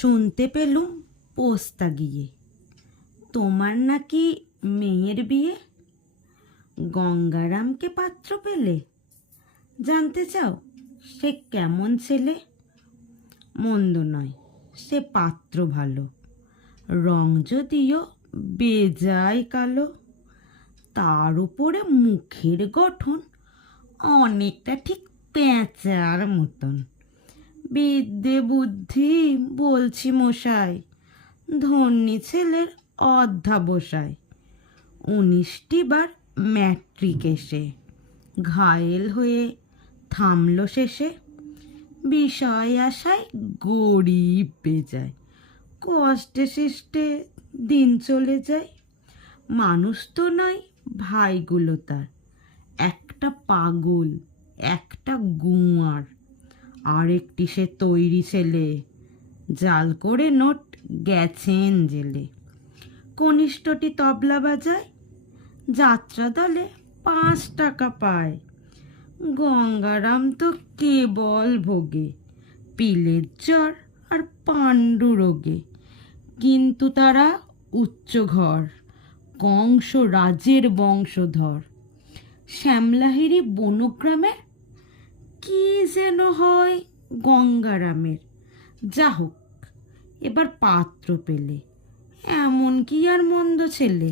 শুনতে পেলুম পোস্তা গিয়ে তোমার নাকি মেয়ের বিয়ে। গঙ্গারামকে পাত্র পেলে? জানতে চাও সে কেমন ছেলে? মন্দ নয়, সে পাত্র ভালো, রং যদিও বেজায় কালো। তার উপরে মুখের গঠন অনেকটা ঠিক পেঁচার মতন। বিদ্যে বুদ্ধি বলছি মশাই, ধন্যী ছেলের অধ্যাবসায়। 19টি বার ম্যাট্রিক এসে ঘায়েল হয়ে থামল শেষে। বিষয় আশায় গরিব বেজায়, কষ্টে সৃষ্টে দিন চলে যায়। মানুষ তো নয় ভাইগুলো তার, একটা পাগল একটা গুঁয়ার। আরেকটি সে তৈরি ছেলে, জাল করে নোট গেছেন জেলে। কনিষ্ঠটি তবলা বাজায়, যাত্রা দলে 5 টাকা পায়। গঙ্গারাম তো কেবল ভোগে পিলের জ্বর আর পাণ্ডু রোগে। কিন্তু তারা উচ্চ ঘর, কংস রাজের বংশধর। শ্যামলাহিরি বনগ্রামে কি যেন হয় গঙ্গারামের। যা হোক, এবার পাত্র পেলে, এমন কি আর মন্দ ছেলে।